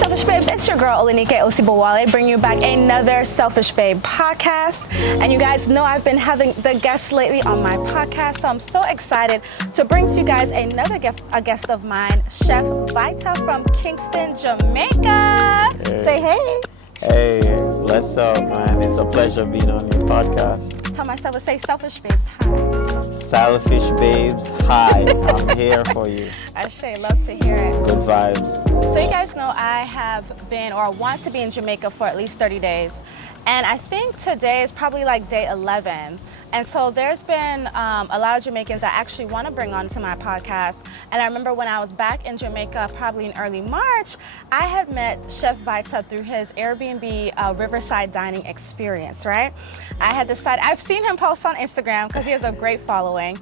Selfish Babes, it's your girl Olenike Osibowale, bringing you back another Selfish Babe podcast. And you guys know I've been having the guests lately on my podcast, so I'm so excited to bring to you guys another guest of mine, Chef Vita from Kingston, Jamaica. Hey. Say hey. Hey, what's up, man? It's a pleasure being on your podcast. Tell myself, say Selfish Babes, hi. Selfish Babes, hi. I'm here for you. I sure love to hear it. Good vibes. So you guys know I have been or want to be in Jamaica for at least 30 days. And I think today is probably like day 11. And so there's been a lot of Jamaicans I actually want to bring onto my podcast. And I remember when I was back in Jamaica, probably in early March, I had met Chef Vita through his Air BNB Riverside Dining Experience, right? I had decided, I've seen him post on Instagram because he has a great following.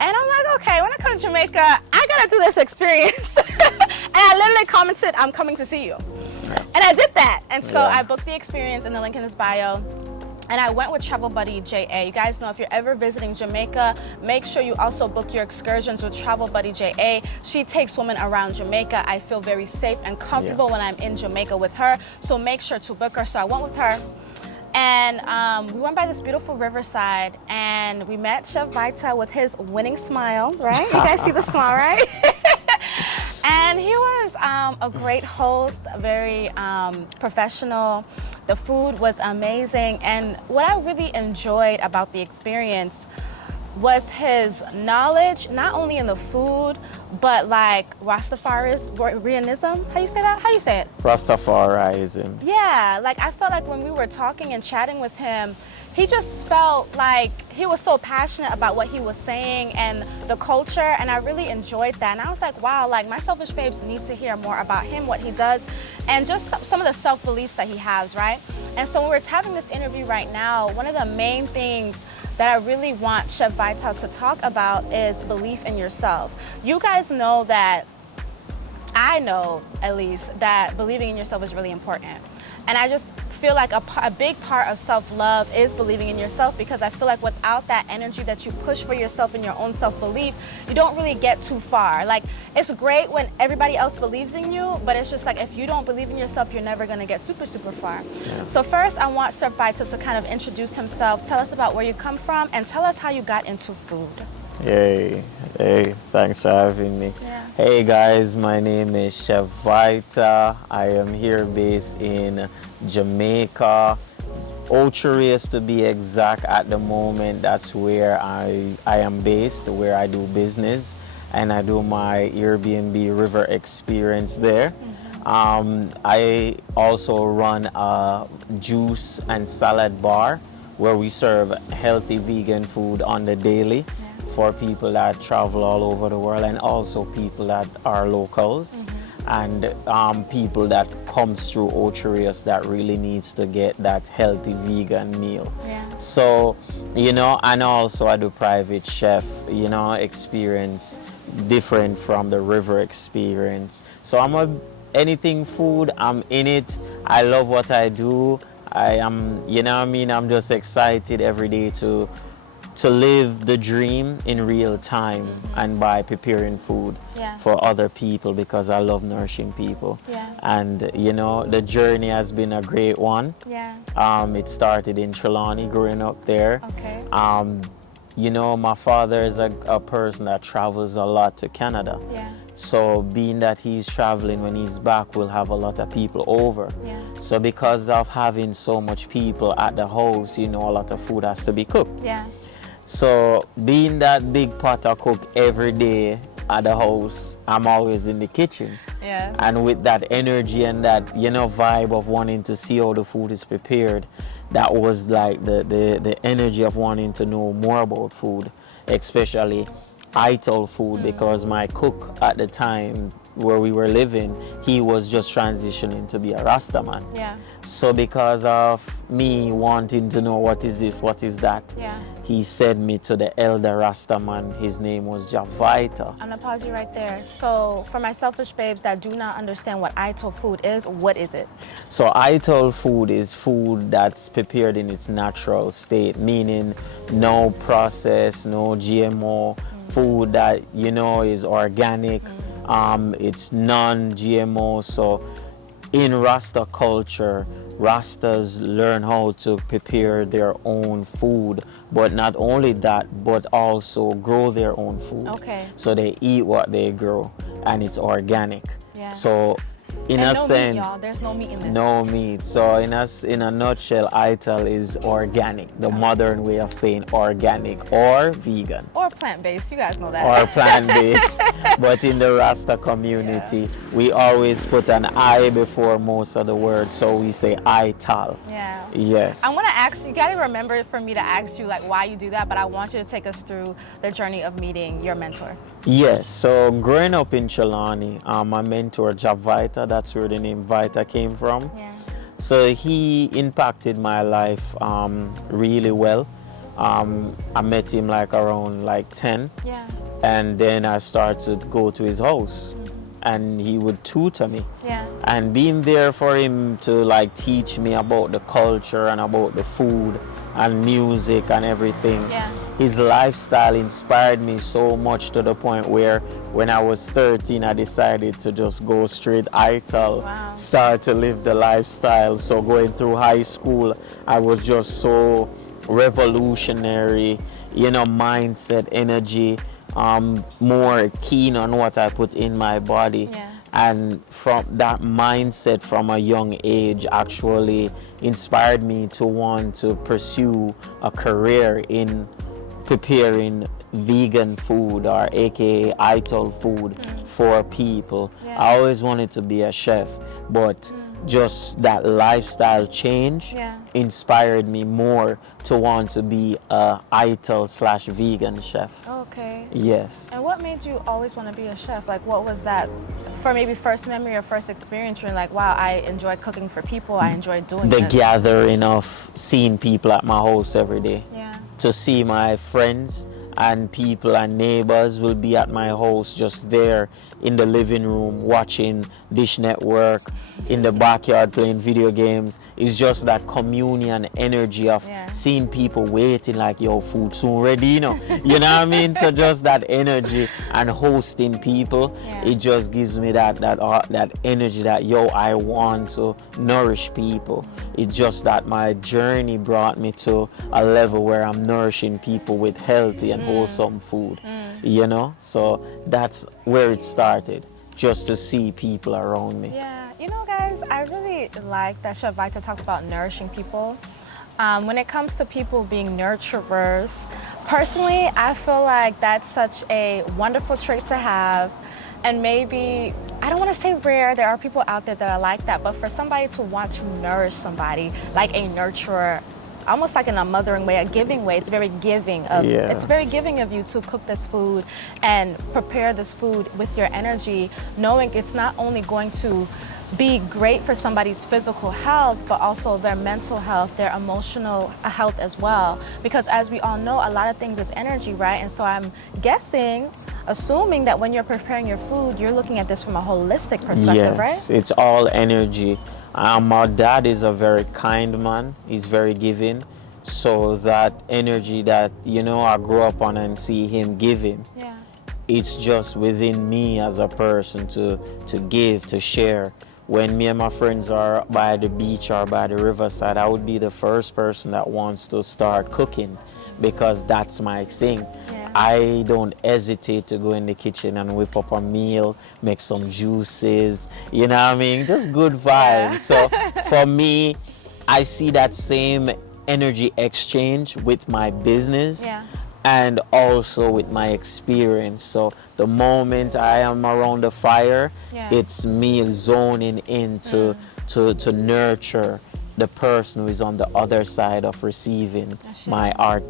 And I'm like, okay, when I come to Jamaica, I gotta do this experience. And I literally commented, I'm coming to see you. And I did that. And so I booked the experience in the link in his bio. And I went with Travel Buddy JA. You guys know if you're ever visiting Jamaica, make sure you also book your excursions with Travel Buddy JA. She takes women around Jamaica. I feel very safe and comfortable when I'm in Jamaica with her. So make sure to book her. So I went with her. And we went by this beautiful riverside and we met Chef Vita with his winning smile, right? You guys see the smile, right? And he was a great host, very professional. The food was amazing. And what I really enjoyed about the experience was his knowledge, not only in the food, but like Rastafarianism. How you say that? How do you say it? Rastafarianism. Yeah, like I felt like when we were talking and chatting with him, he just felt like he was so passionate about what he was saying and the culture, and I really enjoyed that. And I was like, wow, like my Selfish Babes need to hear more about him, what he does, and just some of the self-beliefs that he has, right? And so when we're having this interview right now, one of the main things that I really want Chef Vita to talk about is belief in yourself. You guys know that, I know at least, that believing in yourself is really important. And I just feel like a big part of self-love is believing in yourself, because I feel like without that energy that you push for yourself and your own self-belief, you don't really get too far. Like, it's great when everybody else believes in you, but it's just like if you don't believe in yourself, you're never gonna get super, super far. Yeah. So first, I want Chef Vita to kind of introduce himself, tell us about where you come from, and tell us how you got into food. Hey, thanks for having me. Yeah. Hey guys, my name is Chef Vita. I am here based in Jamaica, Ocherius to be exact at the moment. That's where I am based, where I do business, and I do my Airbnb River experience there. I also run a juice and salad bar where we serve healthy vegan food on the daily. For people that travel all over the world, and also people that are locals, and people that comes through Ocherius that really needs to get that healthy vegan meal. Yeah. So, you know, and also I do private chef, you know, experience different from the river experience. So anything food, I'm in it. I love what I do. I am, you know what I mean, I'm just excited every day to live the dream in real time and by preparing food for other people, because I love nourishing people. Yeah. And you know, the journey has been a great one. Yeah. It started in Trelawney, growing up there. Okay. You know, my father is a person that travels a lot to Canada. Yeah. So being that he's traveling, when he's back, we'll have a lot of people over. Yeah. So because of having so much people at the house, you know, a lot of food has to be cooked. Yeah. So being that big pot I cook every day at the house, I'm always in the kitchen. Yeah. And with that energy and that, you know, vibe of wanting to see how the food is prepared, that was like the energy of wanting to know more about food, especially Ital food, because my cook at the time where we were living, he was just transitioning to be a Rasta man. Yeah. So because of me wanting to know what is this, what is that, he sent me to the elder Rasta man. His name was Chef Vita. I'm gonna pause you right there. So for my Selfish Babes that do not understand what Ital food is, what is it? So Ital food is food that's prepared in its natural state, meaning no process, no GMO, food that, you know, is organic. It's non-GMO, so in Rasta culture, Rastas learn how to prepare their own food, but not only that, but also grow their own food. Okay. So they eat what they grow, and it's organic. Yeah. So in and a no sense, meat, y'all. There's no meat in this. no meat. So in a nutshell, ITAL is organic, the modern way of saying organic or vegan. Or plant-based, you guys know that. Or plant-based. But in the Rasta community, we always put an I before most of the words, so we say ITAL. Yeah. Yes. I want to ask you, gotta remember for me to ask you like why you do that, but I want you to take us through the journey of meeting your mentor. Yes, so growing up in Chelani, my mentor, Chef Vita, that's where the name Vita came from. Yeah. So he impacted my life really well. I met him like around 10. Yeah. And then I started to go to his house, and he would tutor me. Yeah. And being there for him to teach me about the culture and about the food and music and everything. Yeah. His lifestyle inspired me so much to the point where when I was 13, I decided to just go straight ITAL, Wow. start to live the lifestyle. So going through high school, I was just so revolutionary, mindset, energy, more keen on what I put in my body. Yeah. And from that mindset from a young age actually inspired me to want to pursue a career in preparing vegan food, or aka ITAL food, for people. Yeah. I always wanted to be a chef, but just that lifestyle change inspired me more to want to be a ITAL/vegan chef. Okay. Yes. And what made you always want to be a chef? Like, what was that for maybe first memory or first experience? You're like, wow, I enjoy cooking for people. I enjoy doing The this. gathering of seeing people at my house every day. Yeah. To see my friends and people and neighbors will be at my house, just there in the living room watching Dish Network, in the backyard playing video games. It's just that communion energy of seeing people waiting like, yo, food soon ready, you know what I mean? So just that energy and hosting people, it just gives me that energy that, yo, I want to nourish people. It's just that my journey brought me to a level where I'm nourishing people with healthy and wholesome food, So that's where it started, just to see people around me. Yeah, guys, I really like that Chef Vita talks about nourishing people. When it comes to people being nurturers, personally, I feel like that's such a wonderful trait to have. And maybe, I don't want to say rare, there are people out there that are like that, but for somebody to want to nourish somebody like a nurturer, almost like in a mothering way, a giving way, it's very giving of it's very giving of you to cook this food and prepare this food with your energy, knowing it's not only going to be great for somebody's physical health, but also their mental health, their emotional health as well. Because as we all know, a lot of things is energy, right? And so I'm assuming that when you're preparing your food, you're looking at this from a holistic perspective, right? Yes, it's all energy. My dad is a very kind man. He's very giving. So that energy that, I grew up on and see him giving, it's just within me as a person to give, to share. When me and my friends are by the beach or by the riverside, I would be the first person that wants to start cooking, because that's my thing. I don't hesitate to go in the kitchen and whip up a meal, make some juices, just good vibes. So for me, I see that same energy exchange with my business and also with my experience. So the moment I am around the fire, it's me zoning in to nurture the person who is on the other side of receiving my art,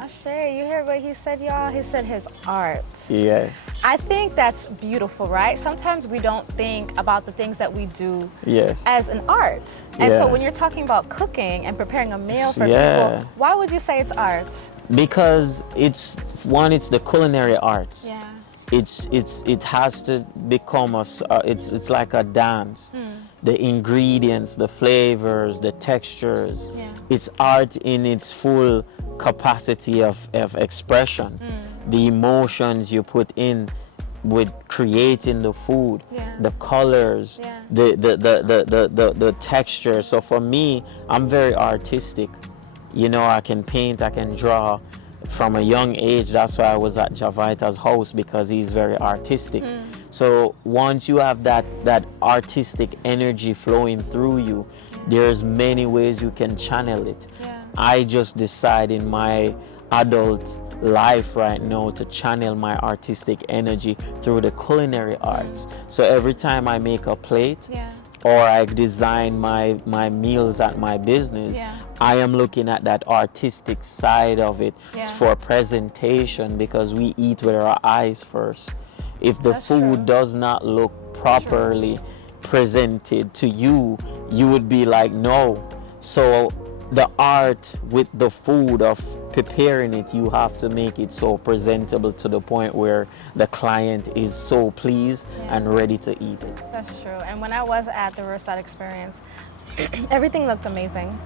Ashe, you hear what he said, y'all? He said his art. Yes. I think that's beautiful, right? Sometimes we don't think about the things that we do as an art. And so when you're talking about cooking and preparing a meal for people, why would you say it's art? Because it's the culinary arts. Yeah. It has to become it's like a dance. The ingredients, the flavors, the textures. It's art in its full capacity of expression. The emotions you put in with creating the food, the colors, Yeah. the texture. So for me, I'm very artistic. You know, I can paint, I can draw from a young age. That's why I was at Chef Vita's house, because he's very artistic. So once you have that artistic energy flowing through you, there's many ways you can channel it. Yeah. I just decide in my adult life right now to channel my artistic energy through the culinary arts. So every time I make a plate, Yeah. or I design my meals at my business, Yeah. I am looking at that artistic side of it Yeah. for presentation, because we eat with our eyes first. If the That's food true. does not look properly presented to you, you would be like, no. So the art with the food of preparing it, you have to make it so presentable to the point where the client is so pleased and ready to eat it. That's true. And when I was at the Riverside Experience, everything looked amazing.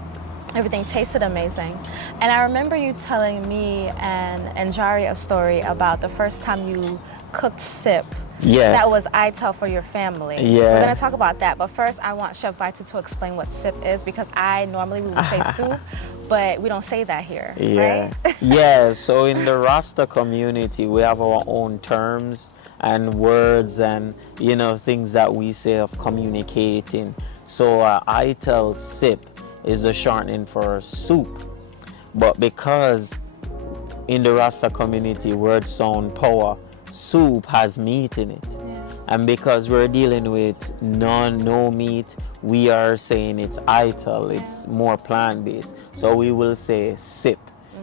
Everything tasted amazing. And I remember you telling me and Jari a story about the first time you cooked sip. Yeah. That was ITEL for your family. Yeah. We're going to talk about that. But first, I want Chef Vita to explain what sip is, because we would say soup, but we don't say that here, Yeah. right? Yeah, so in the Rasta community, we have our own terms and words and, you know, things that we say of communicating. So ITEL sip is a shortening for soup. But because in the Rasta community, words sound power, soup has meat in it. Yeah. And because we're dealing with no meat, we are saying it's ITEL, it's more plant-based. So we will say sip,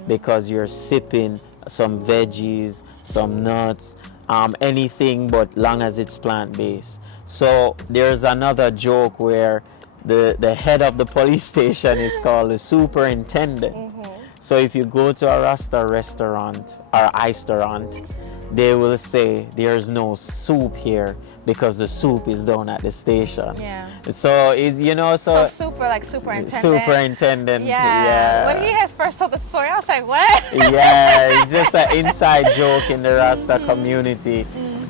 because you're sipping some veggies, some nuts, anything but long as it's plant-based. So there's another joke where the head of the police station is called the superintendent. So if you go to a Rasta restaurant or restaurant, they will say there's no soup here because the soup is down at the station. Yeah. So it's, you know, So super, like superintendent. superintendent. Yeah. When he has first told the story, I was like, what? Yeah, it's just an inside joke in the Rasta community.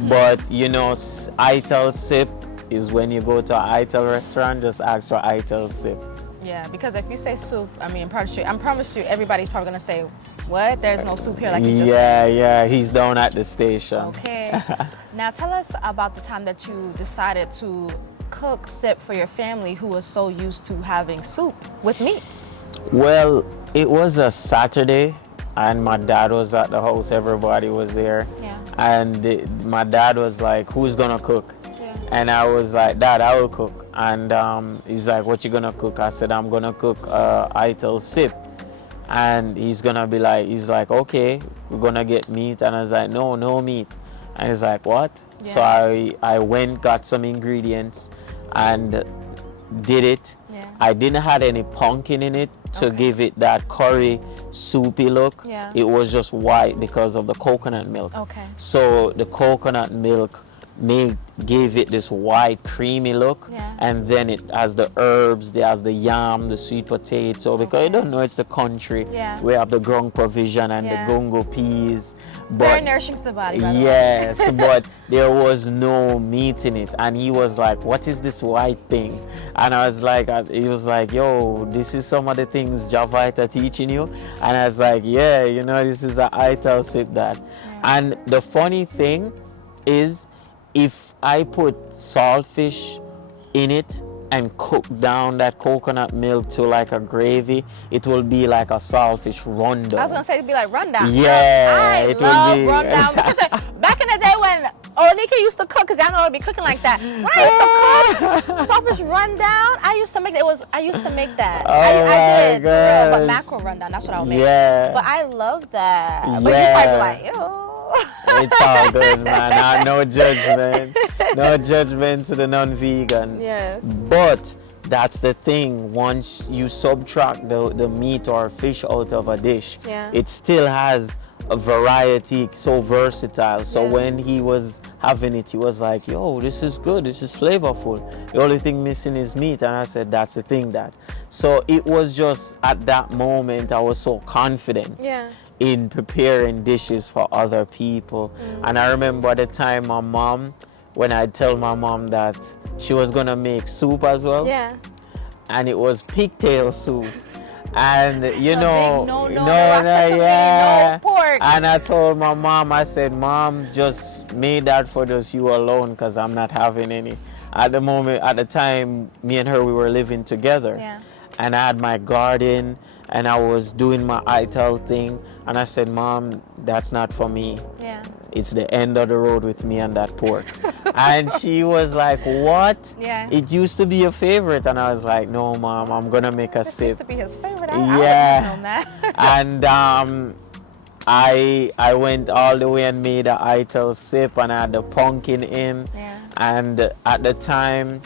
But you know, ITEL sip is when you go to an ITEL restaurant, just ask for ITEL sip. Yeah, because if you say soup, I mean, I promise you, everybody's probably gonna say, "What? There's no soup here," like you just said. Yeah, he's down at the station. Okay. Now tell us about the time that you decided to cook sip for your family, who was so used to having soup with meat. Well, it was a Saturday, and my dad was at the house. Everybody was there. Yeah. And my dad was like, "Who's gonna cook?" Yeah. And I was like, "Dad, I will cook." And he's like, "What you gonna cook?" I said, "I'm gonna cook ITEL sip." And he's like, "Okay, we're gonna get meat." And I was like, "No meat." And he's like, "What?" Yeah. So I went, got some ingredients and did it. Yeah. I didn't have any pumpkin in it to Okay. give it that curry soupy look. Yeah. It was just white because of the coconut milk. Okay. So the coconut milk gave it this white creamy look. Yeah. And then it has the herbs, it has the yam, the sweet potato, because you don't know it's the country. Yeah. We have the grung provision and Yeah. the gungo peas. Very nourishing to the body, by the way. Yes, but there was no meat in it. And he was like, "What is this white thing?" And I was like, he was like, "Yo, this is some of the things Chef Vita teaching you." And I was like, "Yeah, you know, this is an ITEL sip that." Yeah. And the funny thing is, if I put saltfish in it and cook down that coconut milk to like a gravy, it will be like a saltfish rundown. I was gonna say it'd be like rundown. Yeah, I it will love be. rundown because back in the day when Onika used to cook, because y'all know I'd be cooking like that. When I used to cook saltfish rundown, I used to make that. I used to make that. Oh I my did, for real, but gosh. mackerel rundown. That's what I would make. Yeah. But I love that. But Yeah. you probably be like, ew. It's all good, man. No judgment. No judgment to the non-vegans. Yes. But that's the thing. Once you subtract the meat or fish out of a dish, Yeah. it still has a variety, so versatile. So Yeah. when he was having it, he was like, "Yo, this is good. This is flavorful. The only thing missing is meat." And I said, "That's the thing, Dad." So it was just at that moment I was so confident. Yeah. in preparing dishes for other people. And I remember at the time my mom, when I tell my mom that she was gonna make soup as well, Yeah. and it was pigtail soup. And you A know, big no, yeah. no pork. And I told my mom, I said, Mom, just made that for just you alone, because I'm not having any. At the moment, at the time, me and her, we were living together. Yeah. And I had my garden, and I was doing my ITEL thing. And I said, Mom, that's not for me. Yeah. It's the end of the road with me and that pork. And she was like, what? Yeah. It used to be a favorite. And I was like, no, Mom, I'm going to make a This sip. used to be his favorite. I Yeah. wouldn't have known that. And I went all the way and made a ITEL sip, and I had the pumpkin in. Yeah. And at the time,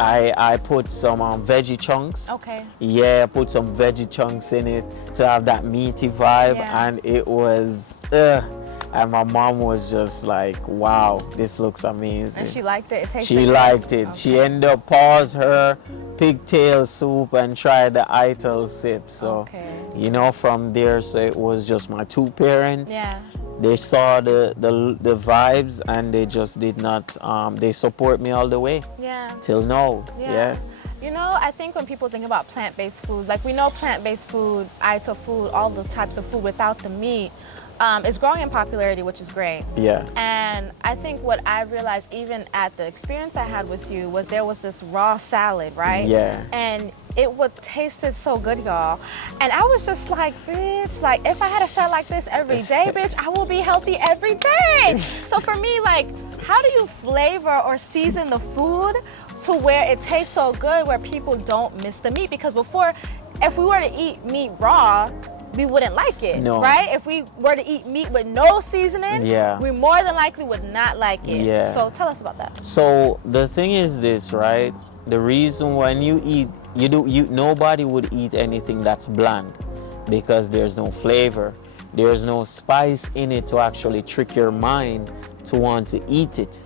I put some veggie chunks. Okay. Yeah, I put some veggie chunks in it to have that meaty vibe. Yeah. And it was, and my mom was just like, wow, this looks amazing. And she liked it. It tasted She good? liked it. Okay. She ended up paused her pigtail soup and tried the ITEL sip. So, Okay. you know, from there, so it was just my two parents. Yeah. They saw the vibes, and they just did not, they support me all the way Yeah. till now. Yeah. You know, I think when people think about plant-based food, like we know plant-based food, ITO food, all the types of food without the meat, is growing in popularity, which is great. Yeah. And I think what I realized even at the experience I had with you was there was this raw salad, right? Yeah. And it would tasted so good, y'all. And I was just like, bitch, like if I had a salad like this every day, bitch, I will be healthy every day. So for me, like, how do you flavor or season the food to where it tastes so good where people don't miss the meat? Because before, if we were to eat meat raw, we wouldn't like it, No. right? If we were to eat meat with no seasoning, Yeah. we more than likely would not like it. Yeah. So tell us about that. So the thing is this, right? The reason when you eat, nobody would eat anything that's bland, because there's no flavor. There's no spice in it to actually trick your mind to want to eat it.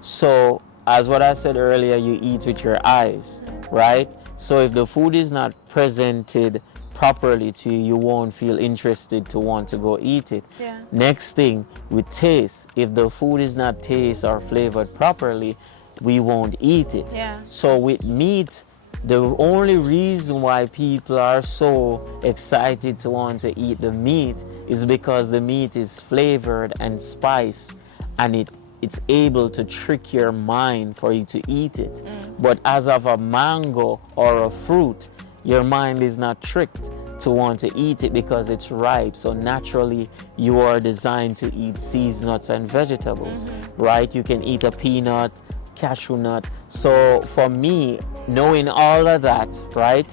So as what I said earlier, you eat with your eyes, right? So if the food is not presented properly to you, you won't feel interested to want to go eat it. Yeah. Next thing, with taste, if the food is not taste or flavored properly, we won't eat it. Yeah. So with meat, the only reason why people are so excited to want to eat the meat is because the meat is flavored and spiced, and it's able to trick your mind for you to eat it. But as of a mango or a fruit, your mind is not tricked to want to eat it because it's ripe. So naturally, you are designed to eat seeds, nuts, and vegetables, right? You can eat a peanut, cashew nut. So for me, knowing all of that, right,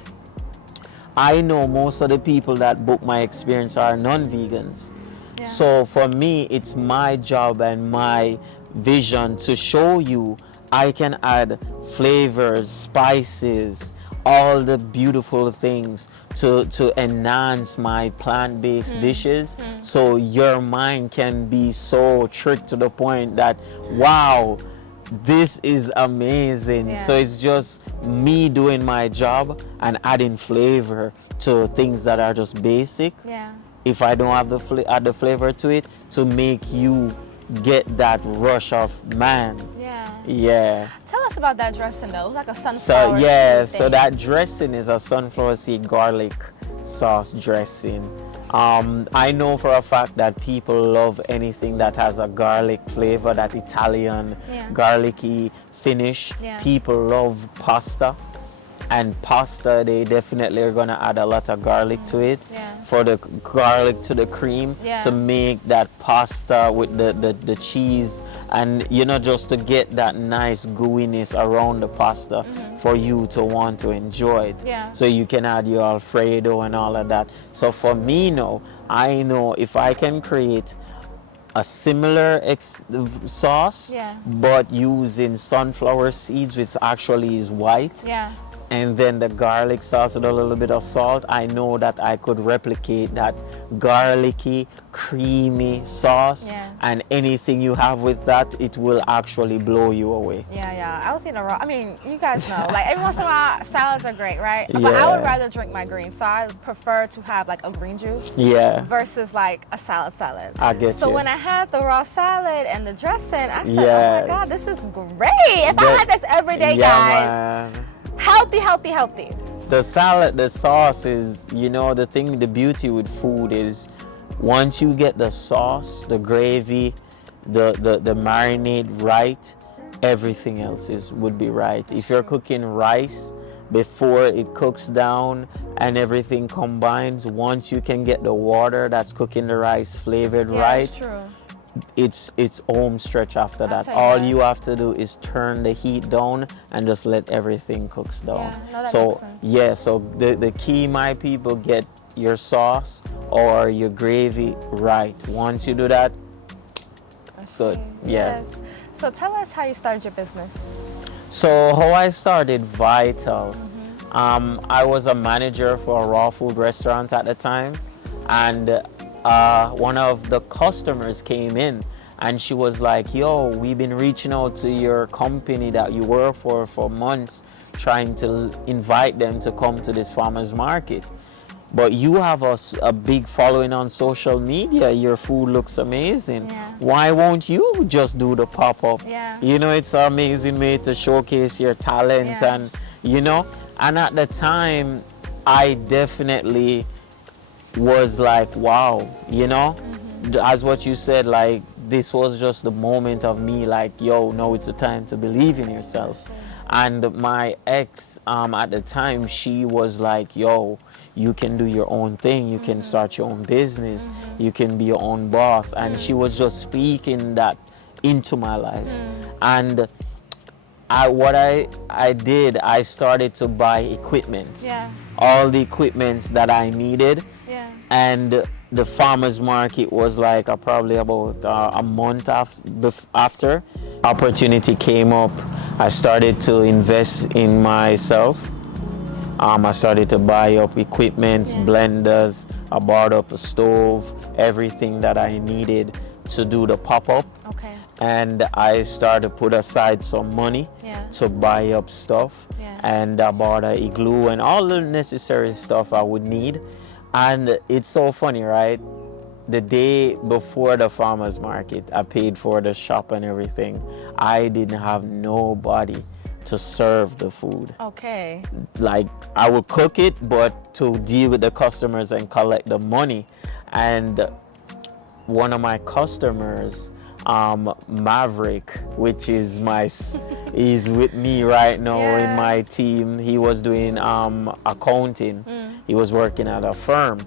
I know most of the people that book my experience are non-vegans. Yeah. So for me, it's my job and my vision to show you I can add flavors, spices, all the beautiful things to enhance my plant-based dishes, so your mind can be so tricked to the point that, wow, this is amazing. Yeah. So it's just me doing my job and adding flavor to things that are just basic. Yeah. If I don't have add the flavor to it, to make you get that rush of man. Yeah. Yeah. Tell us about that dressing though. It was like a So sunflower. yeah, seed so thing. that dressing is a sunflower seed garlic sauce dressing. I know for a fact that people love anything that has a garlic flavor, that Italian garlicky finish. Yeah. People love pasta, and pasta, they definitely are gonna add a lot of garlic to it, Yeah. for the garlic to the cream, Yeah. to make that pasta with the cheese, and just to get that nice gooiness around the pasta for you to want to enjoy it. Yeah. So you can add your Alfredo and all of that. So for me now, I know if I can create a similar sauce, Yeah. but using sunflower seeds, which actually is white, Yeah. and then the garlic sauce with a little bit of salt, I know that I could replicate that garlicky, creamy sauce. Yeah. And anything you have with that, it will actually blow you away. Yeah. I was eating raw. I mean, you guys know, like every once in a while, salads are great, right? But Yeah. I would rather drink my greens, so I prefer to have like a green juice. Yeah. Versus like a salad. I get So you. when I had the raw salad and the dressing, I said, Yes. oh my God, this is great. If I had this every day, guys. Man. Healthy. The salad, the sauce is, the beauty with food is once you get the sauce, the gravy, the marinade right, everything else would be right. If you're cooking rice, before it cooks down and everything combines, once you can get the water that's cooking the rice flavored right, That's true. it's home stretch after that. tell you All what. you have to do is turn the heat down and just let everything cooks down. Yeah, no, that so makes sense. yeah, so the key, my people, get your sauce or your gravy right. Once you do that, good. Yeah. Yes. So tell us how you started your business. So how I started Vital, I was a manager for a raw food restaurant at the time, and one of the customers came in and she was like, yo, we've been reaching out to your company that you work for months, trying to invite them to come to this farmer's market. But you have a big following on social media. Your food looks amazing. Yeah. Why won't you just do the pop-up? Yeah. It's an amazing way to showcase your talent. Yeah. And at the time, I definitely was like, wow, as what you said, like, this was just the moment of me, like, yo, no, it's the time to believe in yourself. And my ex, at the time, she was like, yo, you can do your own thing. You can start your own business. You can be your own boss. And she was just speaking that into my life. And what I did, I started to buy equipment. Yeah. All the equipments that I needed. Yeah. And the farmer's market was like probably about a month after. Opportunity came up. I started to invest in myself. I started to buy up equipment, blenders. I bought up a stove, everything that I needed to do the pop-up. Okay. And I started to put aside some money to buy up stuff. Yeah. And I bought a igloo and all the necessary stuff I would need. And it's so funny, right? The day before the farmer's market, I paid for the shop and everything. I didn't have nobody to serve the food. Okay. Like, I would cook it, but to deal with the customers and collect the money. And one of my customers, Maverick, which is he's with me right now in my team. He was doing accounting. He was working at a firm,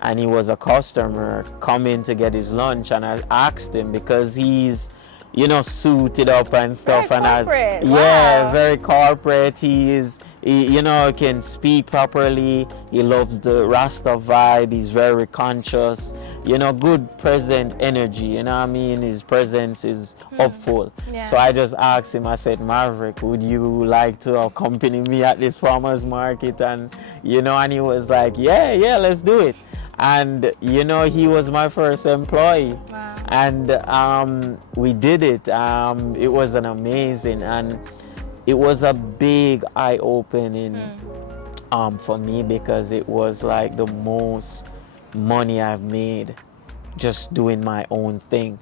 and he was a customer coming to get his lunch. And I asked him, because he's suited up and stuff, Very corporate. yeah, Wow. very corporate. He can speak properly. He loves the Rasta vibe. He's very conscious. Good present energy. You know what I mean? His presence is hopeful. Yeah. So I just asked him. I said, Maverick, would you like to accompany me at this farmer's market? And and he was like, yeah, let's do it. And he was my first employee. Wow. And we did it. It was an amazing, and it was a big eye-opening for me, because it was like the most money I've made just doing my own thing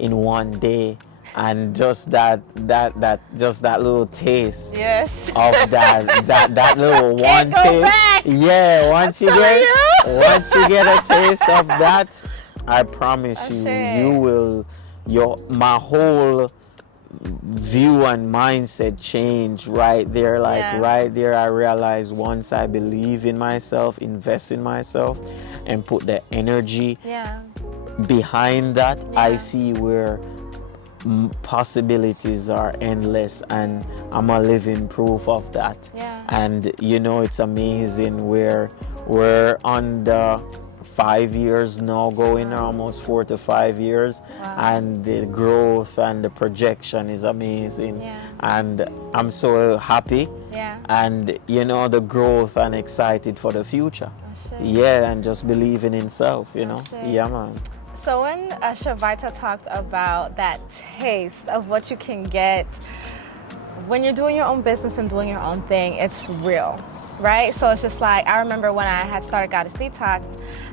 in one day. And just that little taste of that little one Can't go taste. back. Yeah, once you get a taste of that, I promise my whole view and mindset changed right there. Right there, I realized, once I believe in myself, invest in myself, and put the energy behind that, I see where possibilities are endless, and I'm a living proof of that. And it's amazing where we're on the 5 years now, going almost 4 to 5 years. And the growth and the projection is amazing. And I'm so happy Yeah. And you know, the growth, and excited for the future. Oh, shit. Yeah, and just believing in self, you know. shit. Yeah, man. So when Chef Vita talked about that taste of what you can get when you're doing your own business and doing your own thing, it's real, right? So it's just like, I remember when I had started Goddess Detox,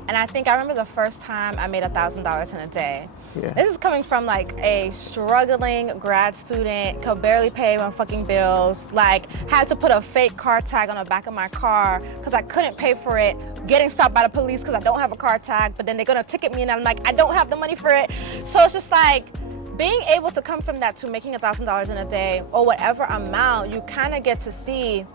and I remember the first time I made $1,000 in a day. Yeah. This is coming from like a struggling grad student, could barely pay my fucking bills, like had to put a fake car tag on the back of my car because I couldn't pay for it, getting stopped by the police because I don't have a car tag, but then they're gonna ticket me and I'm like, I don't have the money for it. So it's just like, being able to come from that to making $1,000 in a day or whatever amount, you kind of get to see,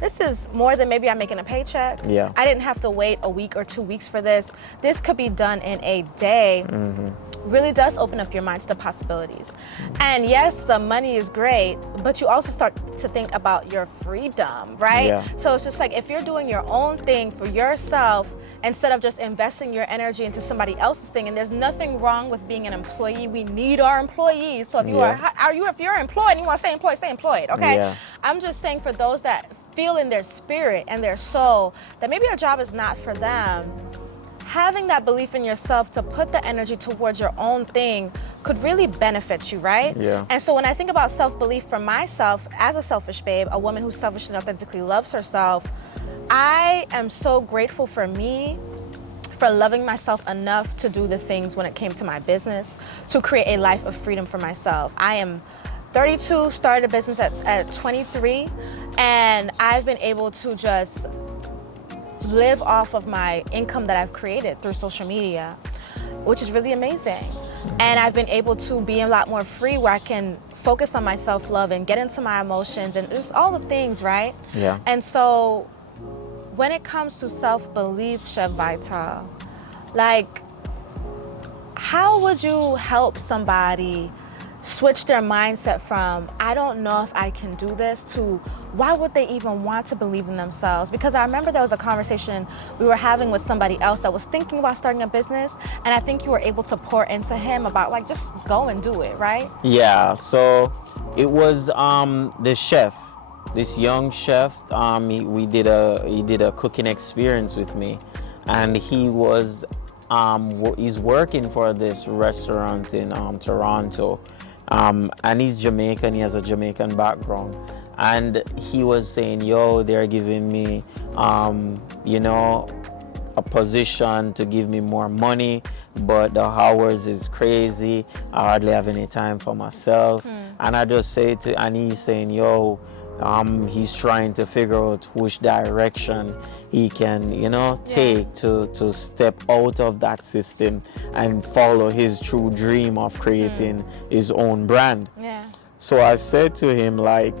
this is more than maybe I'm making a paycheck. Yeah. I didn't have to wait a week or 2 weeks for this. This could be done in a day. Really does open up your mind to the possibilities. And yes, the money is great, but you also start to think about your freedom, right? Yeah. So it's just like, if you're doing your own thing for yourself, instead of just investing your energy into somebody else's thing, and there's nothing wrong with being an employee. We need our employees. So if you if you're employed and you want to stay employed, okay? Yeah. I'm just saying, for those that feel in their spirit and their soul that maybe a job is not for them, having that belief in yourself to put the energy towards your own thing could really benefit you, right? Yeah. And so when I think about self-belief for myself as a selfish babe, a woman who selfishly and authentically loves herself, I am so grateful for me, for loving myself enough to do the things when it came to my business, to create a life of freedom for myself. I am 32, started a business at 23, and I've been able to just live off of my income that I've created through social media, which is really amazing. And I've been able to be a lot more free, where I can focus on my self-love and get into my emotions and just all the things, right? Yeah. And so when it comes to self-belief, Chef Vita, like, how would you help somebody switch their mindset from, I don't know if I can do this, to why would they even want to believe in themselves? Because I remember there was a conversation we were having with somebody else that was thinking about starting a business, and I think you were able to pour into him about, like, just go and do it, right? Yeah, so it was the chef, this young chef. He did a cooking experience with me, and he was he's working for this restaurant in Toronto, and he's Jamaican. He has a Jamaican background, and he was saying, "Yo, they're giving me, a position to give me more money, but the hours is crazy. I hardly have any time for myself." And I just say and he's saying, "Yo." He's trying to figure out which direction he can, take to step out of that system and follow his true dream of creating his own brand. Yeah. So I said to him, like,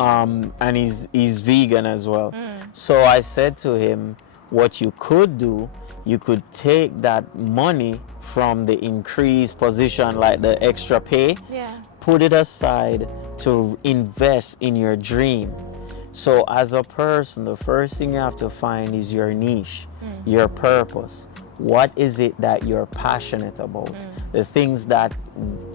and he's vegan as well. So I said to him, what you could do, you could take that money from the increased position, like the extra pay, put it aside to invest in your dream. So as a person, the first thing you have to find is your niche, your purpose. What is it that you're passionate about? The things that,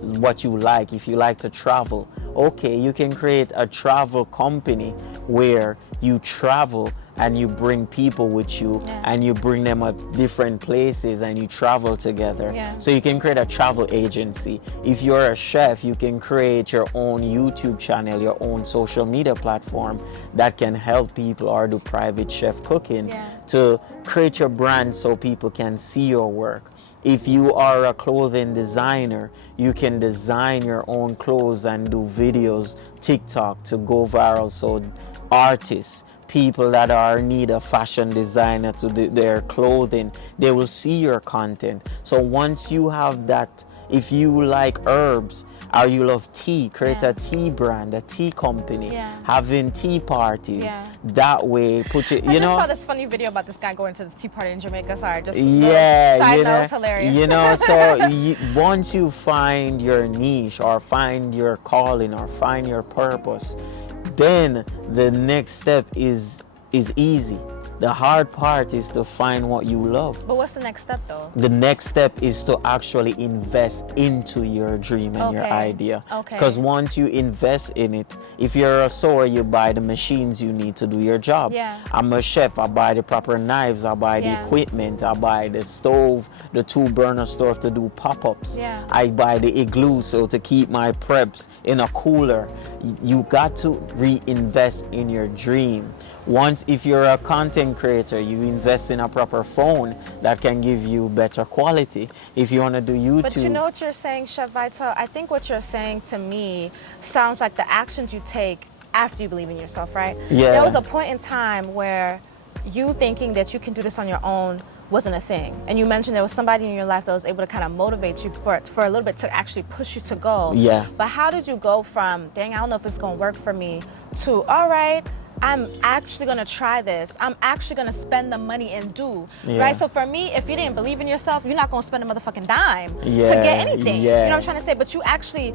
what you like. If you like to travel, okay, you can create a travel company where you travel and you bring people with you, and you bring them at different places and you travel together. So you can create a travel agency. If you're a chef, you can create your own YouTube channel, your own social media platform that can help people, or do private chef cooking to create your brand so people can see your work. If you are a clothing designer, you can design your own clothes and do videos, TikTok, to go viral. So artists, people that are in need of fashion designer to their clothing, they will see your content. So once you have that, if you like herbs or you love tea, create a tea brand, a tea company, having tea parties. That way, put it, I just saw this funny video about this guy going to this tea party in Jamaica. Sorry, just side note, it's hilarious. So once you find your niche, or find your calling, or find your purpose, then the next step is easy. The hard part is to find what you love. But what's the next step though? The next step is to actually invest into your dream and your idea. Okay. Because once you invest in it, if you're a sewer, you buy the machines you need to do your job. Yeah. I'm a chef, I buy the proper knives, I buy the equipment, I buy the stove, the 2-burner stove to do pop-ups. Yeah. I buy the igloo so to keep my preps in a cooler. You got to reinvest in your dream. Once, if you're a content creator, you invest in a proper phone that can give you better quality. If you want to do YouTube. But you know what you're saying, Chef Vita? I think what you're saying to me sounds like the actions you take after you believe in yourself, right? Yeah. There was a point in time where you thinking that you can do this on your own wasn't a thing. And you mentioned there was somebody in your life that was able to kind of motivate you for a little bit to actually push you to go. Yeah. But how did you go from, dang, I don't know if it's going to work for me, to, all right, I'm actually gonna try this. I'm actually gonna spend the money and do, right? So for me, if you didn't believe in yourself, you're not gonna spend a motherfucking dime to get anything. You know what I'm trying to say? But you actually,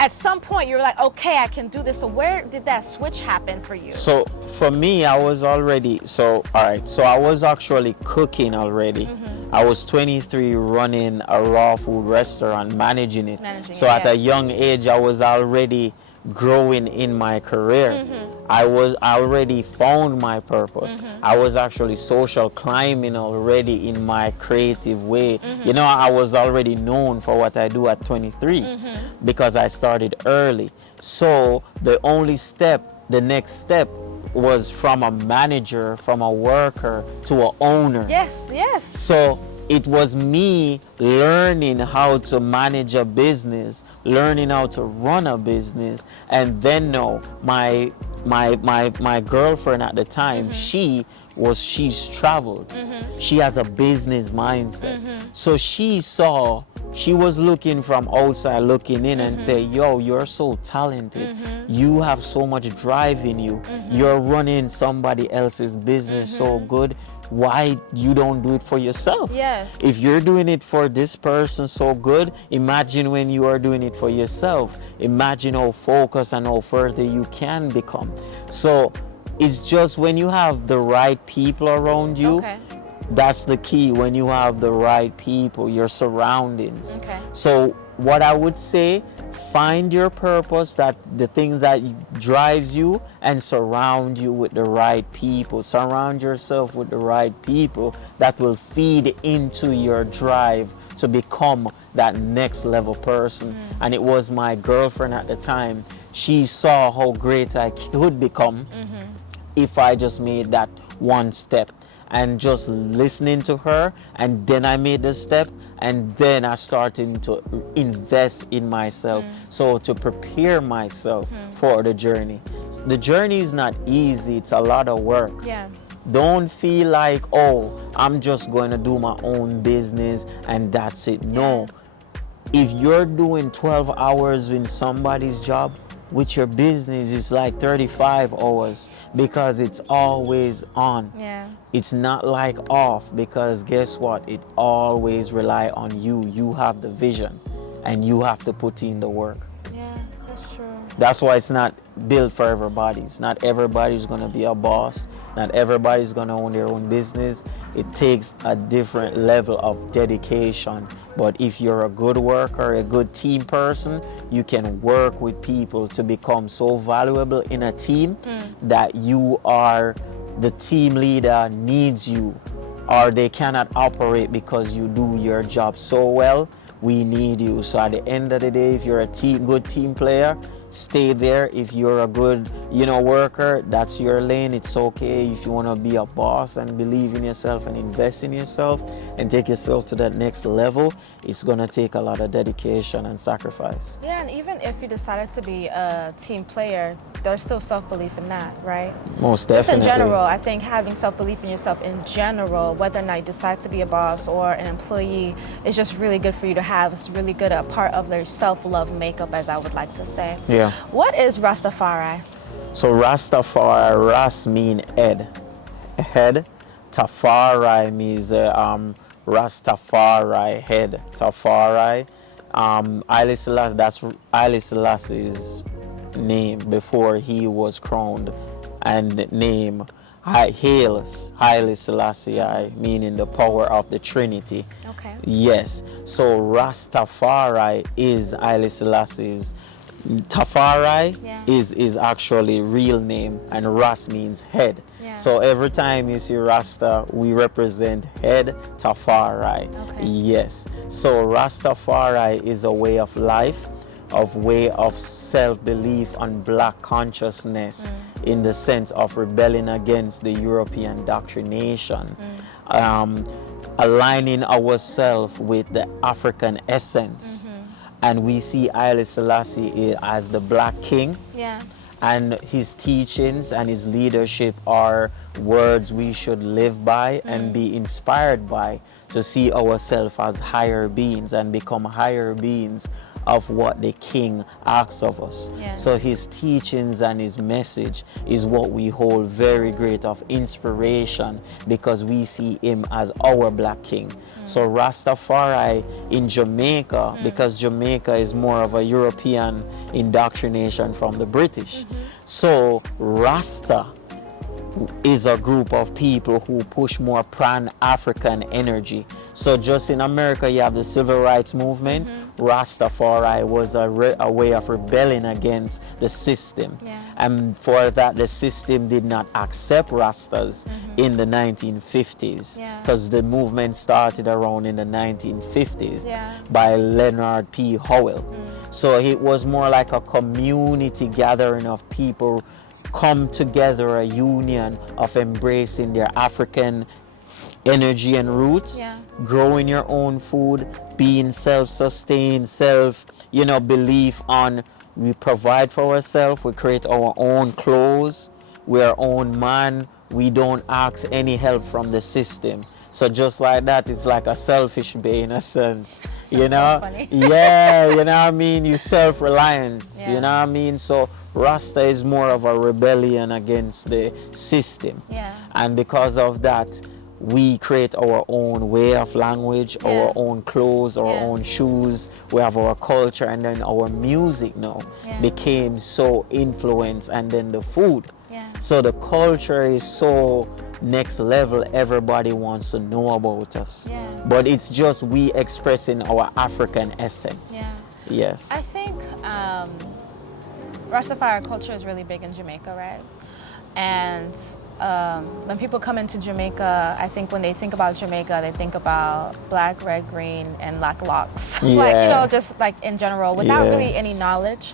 at some point, you're like, okay, I can do this. So where did that switch happen for you? So for me, I was already, so I was actually cooking already. I was 23 running a raw food restaurant, managing it. At a young age, I was already growing in my career. I already found my purpose. I was actually social climbing already in my creative way. You know, I was already known for what I do at 23 because I started early. So the next step was from a manager, from a worker to an owner. Yes. So it was me learning how to manage a business, learning how to run a business, and then my girlfriend at the time, she's traveled. She has a business mindset. So she was looking from outside looking in and say, yo, you're so talented. You have so much drive in you. You're running somebody else's business so good. Why you don't do it for yourself? Yes. If you're doing it for this person so good, imagine when you are doing it for yourself. Imagine how focused and how further you can become. So it's just when you have the right people around you, that's the key. When you have the right people, your surroundings. So what I would say, find your purpose, that the things that drives you, and surround you with the right people. Surround yourself with the right people that will feed into your drive to become that next level person. And it was my girlfriend at the time. She saw how great I could become if I just made that one step. And just listening to her, and then I made the step, and then I started to invest in myself, so to prepare myself for the journey. The journey is not easy, it's a lot of work. Don't feel like, oh, I'm just going to do my own business and that's it. No. If you're doing 12 hours in somebody's job, with your business, it's like 35 hours because it's always on. It's not like off, because guess what? It always rely on you. You have the vision and you have to put in the work. That's true. That's why it's not built for everybody. It's not everybody's gonna be a boss. Not everybody's gonna own their own business. It takes a different level of dedication. But if you're a good worker, a good team person, you can work with people to become so valuable in a team that the team leader needs you, or they cannot operate because you do your job so well. We need you. So at the end of the day, if you're a good team player, stay there. If you're a good, worker, that's your lane. It's okay. If you want to be a boss and believe in yourself and invest in yourself and take yourself to that next level, it's going to take a lot of dedication and sacrifice. Yeah, and even if you decided to be a team player, there's still self-belief in that, right? Most definitely. Just in general, I think having self-belief in yourself in general, whether or not you decide to be a boss or an employee, is just really good for you to have. It's really good, a part of their self-love makeup, as I would like to say. Yeah. What is Rastafari? So Rastafari, Ras mean head. Head. Tafari means Rastafari, head. Tafari. Haile Selassie, that's Haile Selassie's name before he was crowned, and name Haile Selassie, meaning the power of the Trinity. Okay. Yes. So Rastafari is Haile Selassie's. Tafari Yeah. is actually real name, and Ras means head. Yeah. So every time you see Rasta, we represent head Tafari. Okay. Yes. So Rastafari is a way of life, way of self-belief and black consciousness in the sense of rebelling against the European indoctrination, aligning ourselves with the African essence. And we see Haile Selassie as the Black King. Yeah. And his teachings and his leadership are words we should live by and be inspired by, to see ourselves as higher beings and become higher beings of what the King asks of us. Yeah. So his teachings and his message is what we hold very great of inspiration, because we see him as our Black King. So Rastafari in Jamaica, because Jamaica is more of a European indoctrination from the British. So Rasta is a group of people who push more pan-African energy. So just in America, you have the civil rights movement. Rastafari was a way of rebelling against the system. Yeah. And for that, the system did not accept Rastas in the 1950s, Yeah. because the movement started around in the 1950s Yeah. by Leonard P. Howell. So it was more like a community gathering of people come together, a union of embracing their African energy and roots, Yeah. growing your own food, being self-sustained, belief on we provide for ourselves, we create our own clothes, we're our own man, we don't ask any help from the system. So just like that, it's like a selfish bay in a sense, you know? So funny. Yeah, you know what I mean? You self-reliant, Yeah. you know what I mean? So Rasta is more of a rebellion against the system. Yeah. And because of that, we create our own way of language, Yeah. our own clothes, our Yeah. own shoes. We have our culture, and then our music now Yeah. became so influenced, and then the food. Yeah. So the culture is so next level. Everybody wants to know about us. Yeah. But it's just we expressing our African essence. Yeah. Yes. I think Rastafari culture is really big in Jamaica, right? And when people come into Jamaica, I think when they think about Jamaica, they think about black, red, green, and black locks. Like, Yeah. just like in general, without Yeah. really any knowledge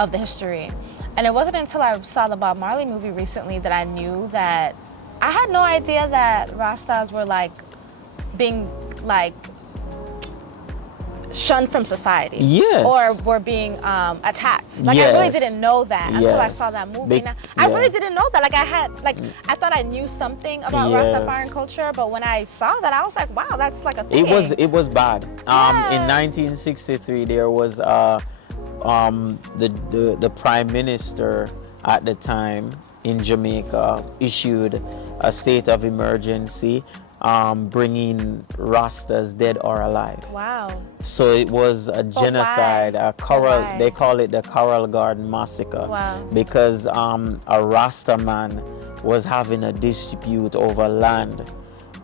of the history. And it wasn't until I saw the Bob Marley movie recently that I knew that I had no idea that Rastas were like being like shunned from society. Yes. Or were being attacked. Like I really Yes. didn't know that until I Yes. saw that movie. Big- I yeah. really didn't know that. Like I thought I knew something about Yes. Rastafarian culture, but when I saw that, I was like, wow, that's like a thing. It was bad. Yeah. In 1963, there was the prime minister at the time in Jamaica issued a state of emergency, bringing Rastas dead or alive. Wow. So it was a genocide, why? a coral. Why? They call it the Coral Garden Massacre. Wow. Because a Rasta man was having a dispute over land,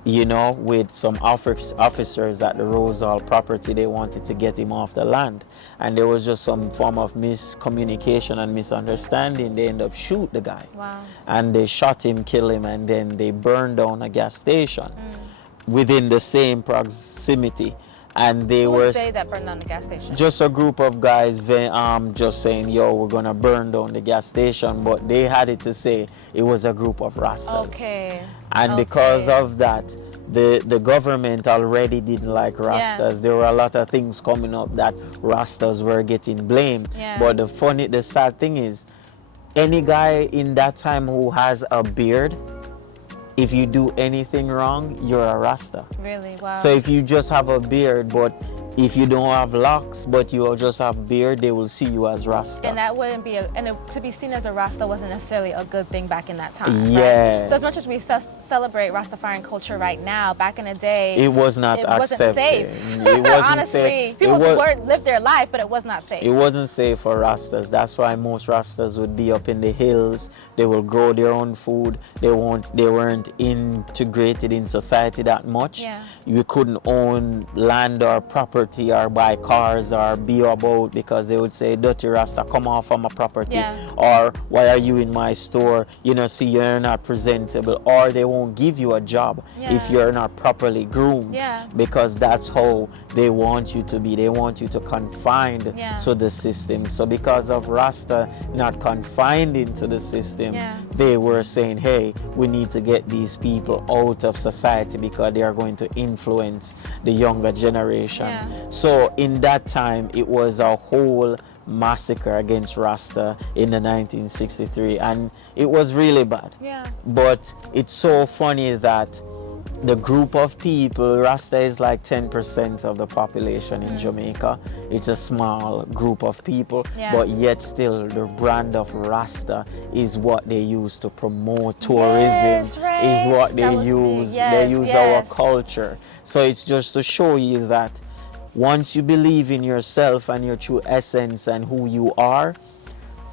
with some officers at the Rosal property. They wanted to get him off the land, and there was just some form of miscommunication and misunderstanding. They ended up shoot the guy. Wow. And they shot him, kill him, and then they burned down a gas station within the same proximity. And they Who were was they that burned down the gas station? just a group of guys just saying, yo, we're gonna burn down the gas station, but they had it to say it was a group of Rastas. Okay. And because Okay. of that, the government already didn't like Rastas. Yeah. There were a lot of things coming up that Rastas were getting blamed. Yeah. But the sad thing is, any guy in that time who has a beard, if you do anything wrong, you're a Rasta. Really? Wow. So if you just have a beard, but If you don't have locks, but you just have beard, they will see you as Rasta. And that wouldn't be, to be seen as a Rasta wasn't necessarily a good thing back in that time. Yeah. Right? So as much as we celebrate Rastafarian culture right now, back in the day, it was not it accepted. Wasn't safe. It wasn't Honestly, safe. people lived their life, but it was not safe. It wasn't safe for Rastas. That's why most Rastas would be up in the hills. They will grow their own food. They weren't integrated in society that much. Yeah. You couldn't own land or property or buy cars or be about, because they would say, dirty Rasta, come off of my property. Yeah. Or why are you in my store? See, you're not presentable. Or they won't give you a job if you're not properly groomed. Yeah. Because that's how they want you to be. They want you to confined to the system. So because of Rasta not confined into the system, they were saying, hey, we need to get these people out of society because they are going to influence the younger generation. Yeah. So in that time, it was a whole massacre against Rasta in the 1963, and it was really bad. Yeah. But it's so funny that the group of people, Rasta is like 10% of the population in Jamaica. It's a small group of people, but yet still the brand of Rasta is what they use to promote tourism, is what they use. They use our culture. So it's just to show you that once you believe in yourself and your true essence and who you are,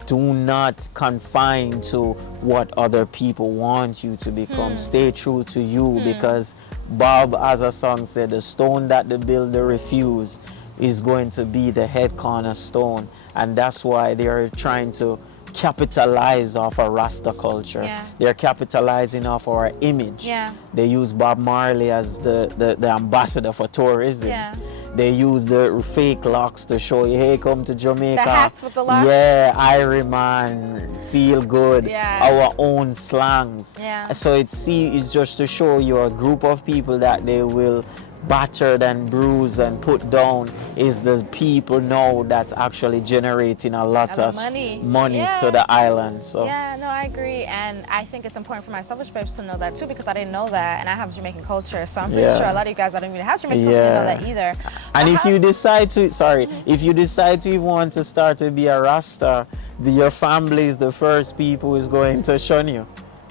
do not confine to what other people want you to become. Stay true to you, because Bob, as a song said, the stone that the builder refused is going to be the head cornerstone. And that's why they are trying to capitalize off our Rasta culture. They're capitalizing off our image. They use Bob Marley as the ambassador for tourism. They use the fake locks to show you, hey, come to Jamaica. The hats with the locks? Yeah, Irie Man, feel good, our own slangs. So it's just to show you a group of people that they will battered and bruised and put down is the people now that's actually generating a lot of money to the island. So no, I agree, and I think it's important for my selfish babes to know that too, because I didn't know that, and I have Jamaican culture, so I'm pretty sure a lot of you guys that don't even have Jamaican culture didn't know that either. And if you decide to, if you decide to even want to start to be a Rasta, your family is the first people who's going to shun you.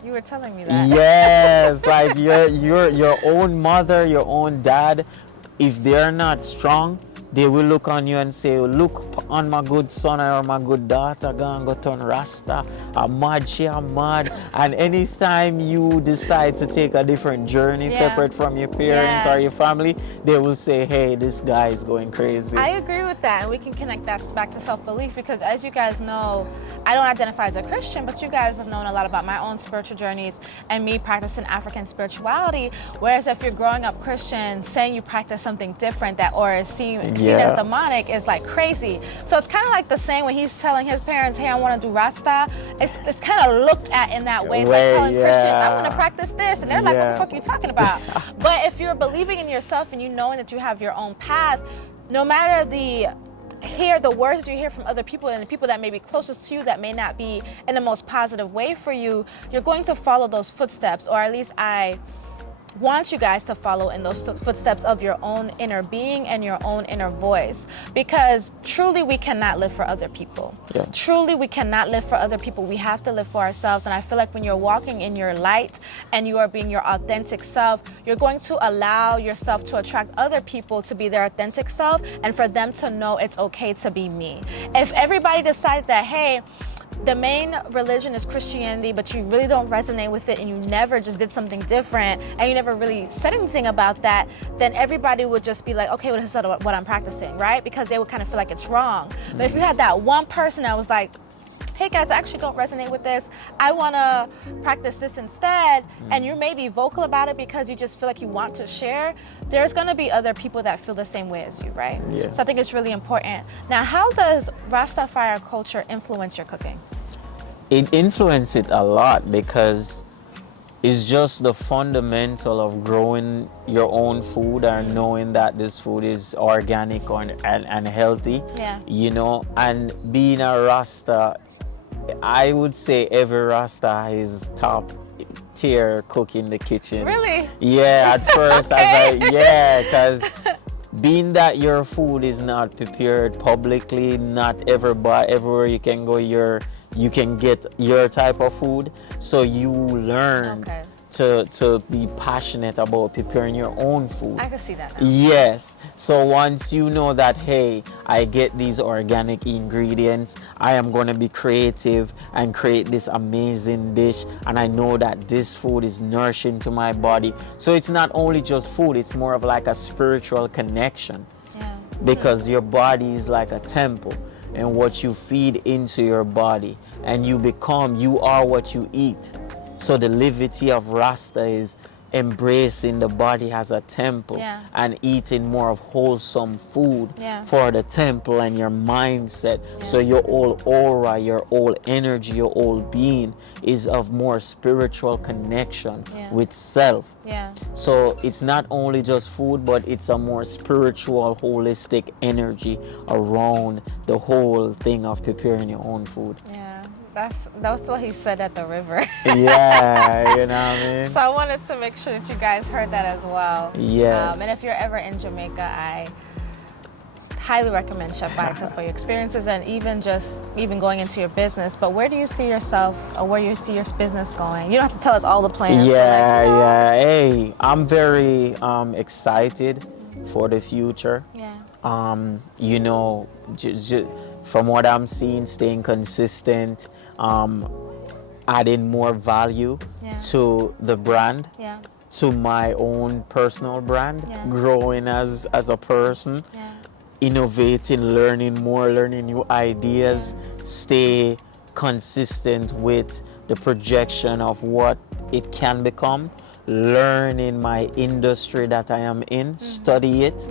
You were telling me that. Yes, like your own mother, your own dad, if they're not strong, they will look on you and say, look on my good son or my good daughter, go turn Rasta. I'm mad, I'm mad. And anytime you decide to take a different journey separate from your parents or your family, they will say, hey, this guy is going crazy. I agree with that, and we can connect that back to self-belief, because as you guys know, I don't identify as a Christian, but you guys have known a lot about my own spiritual journeys and me practicing African spirituality. Whereas if you're growing up Christian, saying you practice something different that or is seen as demonic is like crazy. So it's kind of like the same when he's telling his parents, hey, I want to do Rasta. It's kind of looked at in that way. It's like telling Christians, I want to practice this, and they're like, what the fuck are you talking about? But if you're believing in yourself and you knowing that you have your own path, no matter the words that you hear from other people and the people that may be closest to you that may not be in the most positive way for you, you're going to follow those footsteps, or at least I want you guys to follow in those footsteps of your own inner being and your own inner voice, because truly we cannot live for other people. Truly we cannot live for other people. We have to live for ourselves, and I feel like when you're walking in your light and you are being your authentic self, you're going to allow yourself to attract other people to be their authentic self and for them to know it's okay to be me. If everybody decided that, hey, the main religion is Christianity, but you really don't resonate with it and you never just did something different and you never really said anything about that, then everybody would just be like, okay, well, this is what I'm practicing, right? Because they would kind of feel like it's wrong. But if you had that one person that was like, hey guys, I actually don't resonate with this, I want to practice this instead, and you may be vocal about it because you just feel like you want to share, there's going to be other people that feel the same way as you, right? So I think it's really important. Now, how does Rastafari culture influence your cooking? It influences it a lot, because it's just the fundamental of growing your own food and knowing that this food is organic and healthy, and being a Rasta. I would say every Rasta is top tier cook in the kitchen. Really? Yeah, at first, because being that your food is not prepared publicly, not everywhere you can go, you can get your type of food. So you learn to be passionate about preparing your own food. I can see that now. Yes. So once you know that, hey, I get these organic ingredients, I am going to be creative and create this amazing dish, and I know that this food is nourishing to my body. So it's not only just food, it's more of like a spiritual connection. Yeah. Because your body is like a temple, and what you feed into your body, and you are what you eat. So the liberty of Rasta is embracing the body as a temple and eating more of wholesome food for the temple and your mindset. So your whole aura, your whole energy, your whole being is of more spiritual connection with self. So it's not only just food, but it's a more spiritual, holistic energy around the whole thing of preparing your own food. That's what he said at the river. Yeah, you know what I mean? So I wanted to make sure that you guys heard that as well. Yes. And if you're ever in Jamaica, I highly recommend Chef Vita for your experiences and even going into your business. But where do you see yourself, or where do you see your business going? You don't have to tell us all the plans. Hey, I'm very excited for the future. You know, just from what I'm seeing, staying consistent, adding more value to the brand, to my own personal brand, growing as a person, innovating, learning more, learning new ideas, stay consistent with the projection of what it can become, learning my industry that I am in, study it.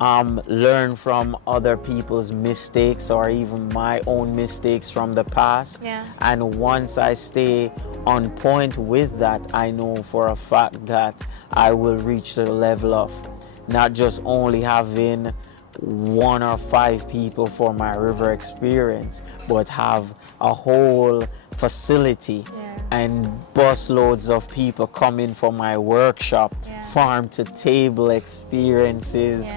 Learn from other people's mistakes or even my own mistakes from the past. And once I stay on point with that, I know for a fact that I will reach the level of not just only having 1 or 5 people for my river experience, but have a whole facility and busloads of people coming for my workshop, farm to table experiences,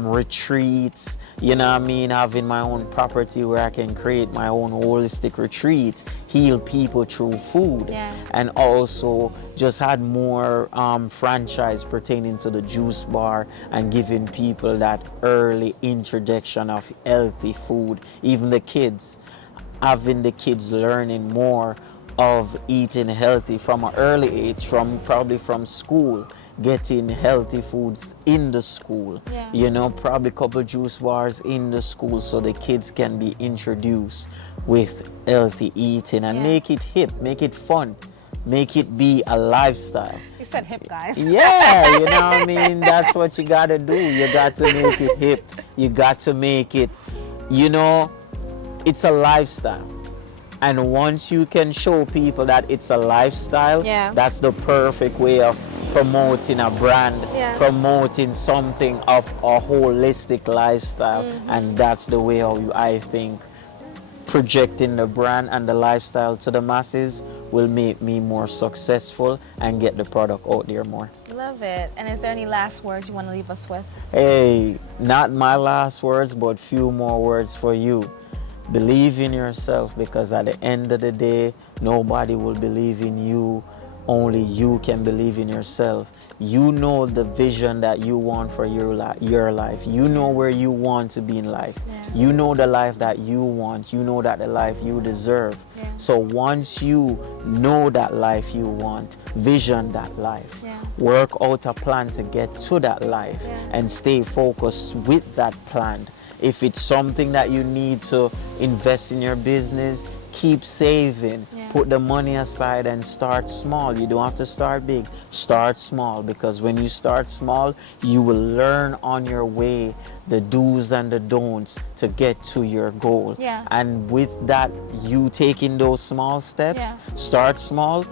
retreats, you know what I mean, having my own property where I can create my own holistic retreat, heal people through food, and also just had more franchise pertaining to the juice bar and giving people that early introduction of healthy food, even the kids, having the kids learning more of eating healthy from an early age, probably from school, getting healthy foods in the school, you know, probably a couple juice bars in the school so the kids can be introduced with healthy eating and make it hip, make it fun, make it be a lifestyle. You said hip, guys. Yeah, you know what I mean? That's what you gotta do. You got to make it hip. You got to make it, you know, it's a lifestyle. And once you can show people that it's a lifestyle, that's the perfect way of promoting a brand, promoting something of a holistic lifestyle. And that's the way how I think projecting the brand and the lifestyle to the masses will make me more successful and get the product out there more. Love it. And is there any last words you want to leave us with? Hey, not my last words, but few more words for you. Believe in yourself, because at the end of the day, nobody will believe in you. Only you can believe in yourself. You know the vision that you want for your life. You know where you want to be in life. You know the life that you want. You know that the life you deserve. So once you know that life you want, vision that life. Work out a plan to get to that life and stay focused with that plan. If it's something that you need to invest in your business, keep saving. Put the money aside and start small. You don't have to start big. Start small, because when you start small, you will learn on your way the do's and the don'ts to get to your goal. And with that, you taking those small steps, start small,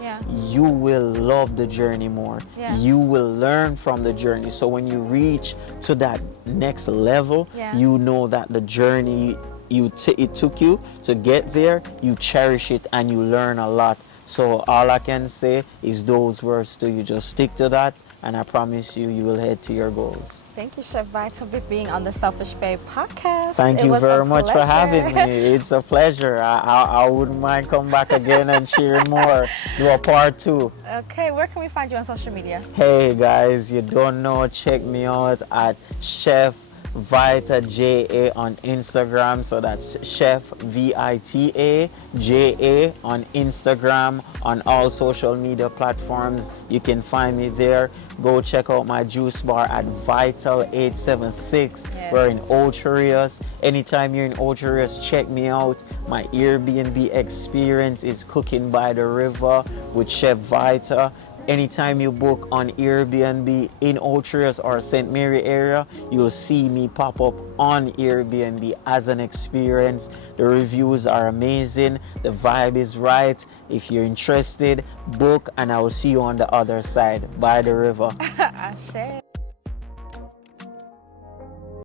you will love the journey more. You will learn from the journey. So when you reach to that next level, you know that the journey it took you to get there, you cherish it and you learn a lot. So all I can say is those words to you. Just stick to that and I promise you, you will head to your goals. Thank you, Chef Vita, for being on the Selfish Babe podcast. Thank you very much for having me. It's a pleasure. I wouldn't mind coming back again and sharing more. Do a part 2. Okay, where can we find you on social media? Hey guys, you don't know, check me out at Chef Vita JA on Instagram. So that's Chef Vita JA on Instagram, on all social media platforms. You can find me there. Go check out my juice bar at Vital 876. Yes. We're in Ocho Rios. Anytime you're in Ocho Rios, check me out. My Air BNB experience is cooking by the river with Chef Vita. Anytime you book on Airbnb in Ocho Rios or St. Mary area, you'll see me pop up on Airbnb as an experience. The reviews are amazing. The vibe is right. If you're interested, book, and I will see you on the other side by the river. Ashe.